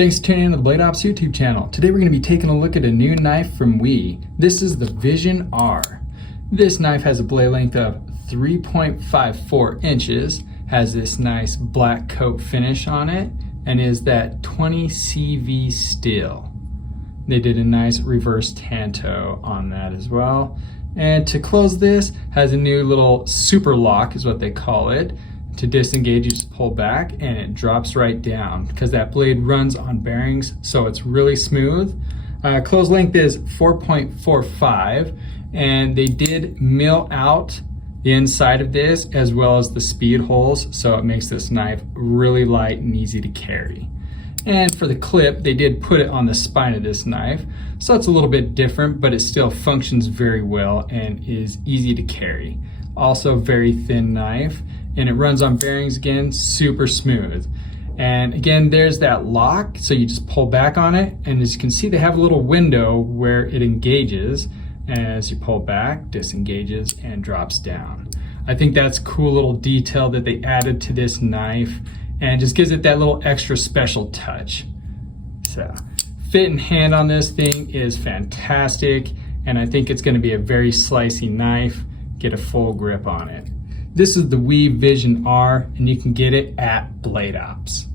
Thanks for tuning in to the Blade Ops YouTube channel. Today we're going to be taking a look at a new knife from WE. This is the Vision R. This knife has a blade length of 3.54 inches, has this nice black coat finish on it, and is that 20 CV steel. They did a nice reverse tanto on that as well. And to close this, has a new little super lock is what they call it. To disengage, you just pull back and it drops right down because that blade runs on bearings, so it's really smooth. Close length is 4.45, and they did mill out the inside of this as well as the speed holes, so it makes this knife really light and easy to carry. And for the clip, they did put it on the spine of this knife, so it's a little bit different, but it still functions very well and is easy to carry. Also very thin knife, and it runs on bearings again, super smooth. And again, there's that lock, so you just pull back on it, and as you can see, they have a little window where it engages. As you pull back, disengages and drops down. I think that's a cool little detail that they added to this knife, and just gives it that little extra special touch. So, fit and hand on this thing is fantastic, and I think it's going to be a very slicey knife. Get a full grip on it. This is the WE Vision R, and you can get it at Blade Ops.